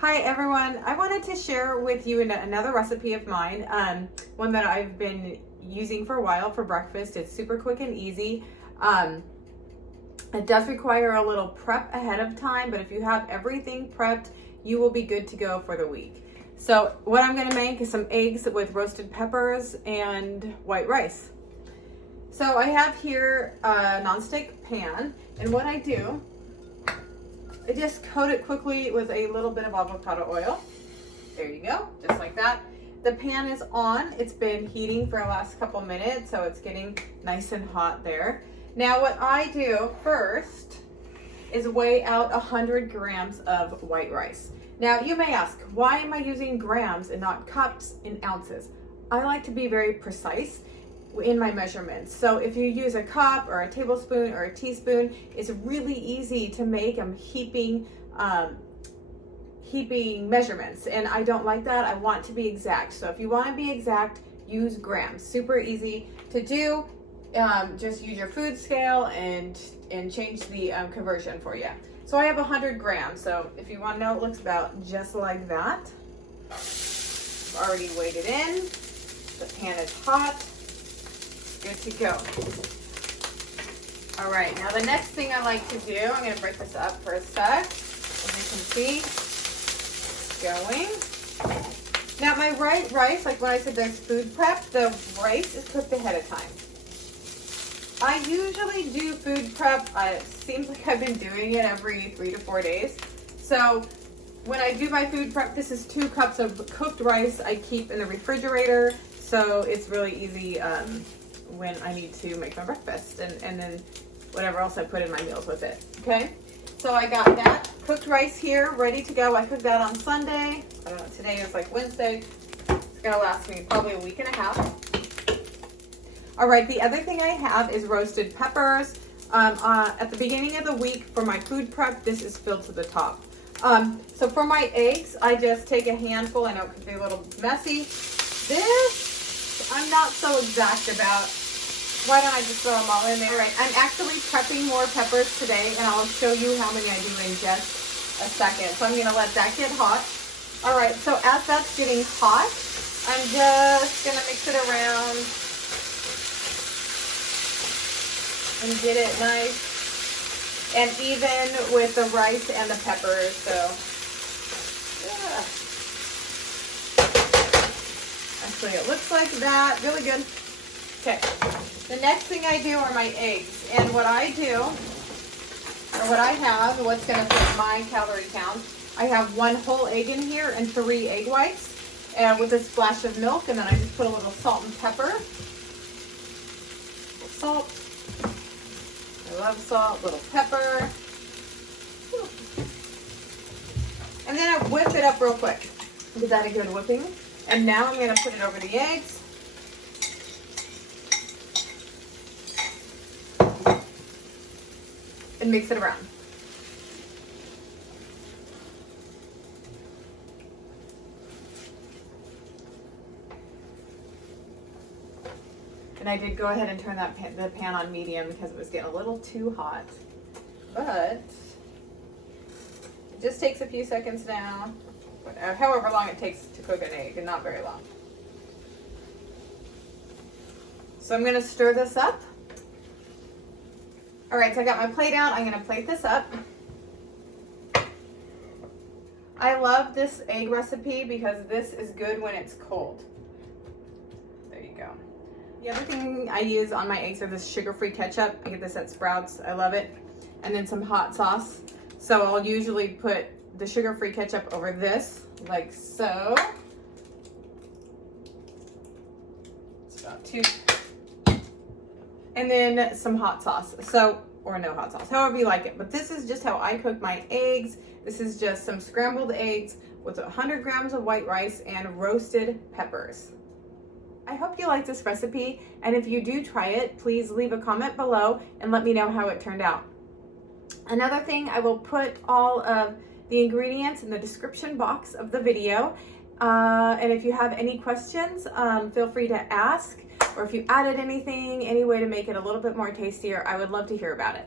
Hi everyone, I wanted to share with you another recipe of mine, one that I've been using for a while for breakfast. It's super quick and easy. It does require a little prep ahead of time, but if you have everything prepped, you will be good to go for the week. So what I'm gonna make is some eggs with roasted peppers and white rice. So I have here a nonstick pan, and what I do, I just coat it quickly with a little bit of avocado oil. There you go, just like that. The pan is on. It's been heating for the last couple minutes, so it's getting nice and hot there. Now what I do first is weigh out 100 grams of white rice. Now you may ask, why am I using grams and not cups and ounces? I like to be very precise in my measurements. So if you use a cup or a tablespoon or a teaspoon, it's really easy to make them heaping measurements, and I don't like that. I want to be exact. So if you want to be exact, use grams. Super easy to do. Just use your food scale and change the conversion for you. So I have 100 grams. So if you want to know, it looks about just like that. I've already weighed it in. The pan is hot. Good to go. All right, now the next thing I like to do, I'm gonna break this up for a sec. As you can see, it's going. Now my white rice, like when I said there's food prep, the rice is cooked ahead of time. I usually do food prep, it seems like I've been doing it every 3 to 4 days. So when I do my food prep, this is 2 cups of cooked rice I keep in the refrigerator, so it's really easy when I need to make my breakfast and then whatever else I put in my meals with it. Okay, so I got that cooked rice here ready to go. I cooked that on Sunday. I don't know, today is like Wednesday. It's gonna last me probably a week and a half. All right, the other thing I have is roasted peppers. At the beginning of the week for my food prep, this is filled to the top. So for my eggs, I just take a handful. I know it could be a little messy. This I'm not so exact about. Why don't I just throw them all in there? All right, I'm actually prepping more peppers today, and I'll show you how many I do in just a second. So I'm gonna let that get hot. All right, so as that's getting hot, I'm just gonna mix it around and get it nice and even with the rice and the peppers. So, yeah. Actually, it looks like that. Really good. Okay. The next thing I do are my eggs. And what I do, or what I have, what's going to fit my calorie count, I have 1 whole egg in here and 3 egg whites with a splash of milk. And then I just put a little salt and pepper. Salt. I love salt. Little pepper. And then I whip it up real quick. Give that a good whipping. And now I'm going to put it over the eggs. And mix it around. And I did go ahead and turn the pan on medium because it was getting a little too hot. But it just takes a few seconds now. However long it takes to cook an egg, and not very long. So I'm going to stir this up. All right, so I got my plate out. I'm going to plate this up. I love this egg recipe because this is good when it's cold. There you go. The other thing I use on my eggs are this sugar-free ketchup. I get this at Sprouts. I love it. And then some hot sauce. So I'll usually put the sugar-free ketchup over this, like so. It's about 2. And then some hot sauce. So, or no hot sauce, however you like it. But this is just how I cook my eggs. This is just some scrambled eggs with 100 grams of white rice and roasted peppers. I hope you like this recipe, and if you do try it, please leave a comment below and let me know how it turned out. Another thing, I will put all of the ingredients in the description box of the video. And if you have any questions, feel free to ask. Or if you added anything, any way to make it a little bit more tastier, I would love to hear about it.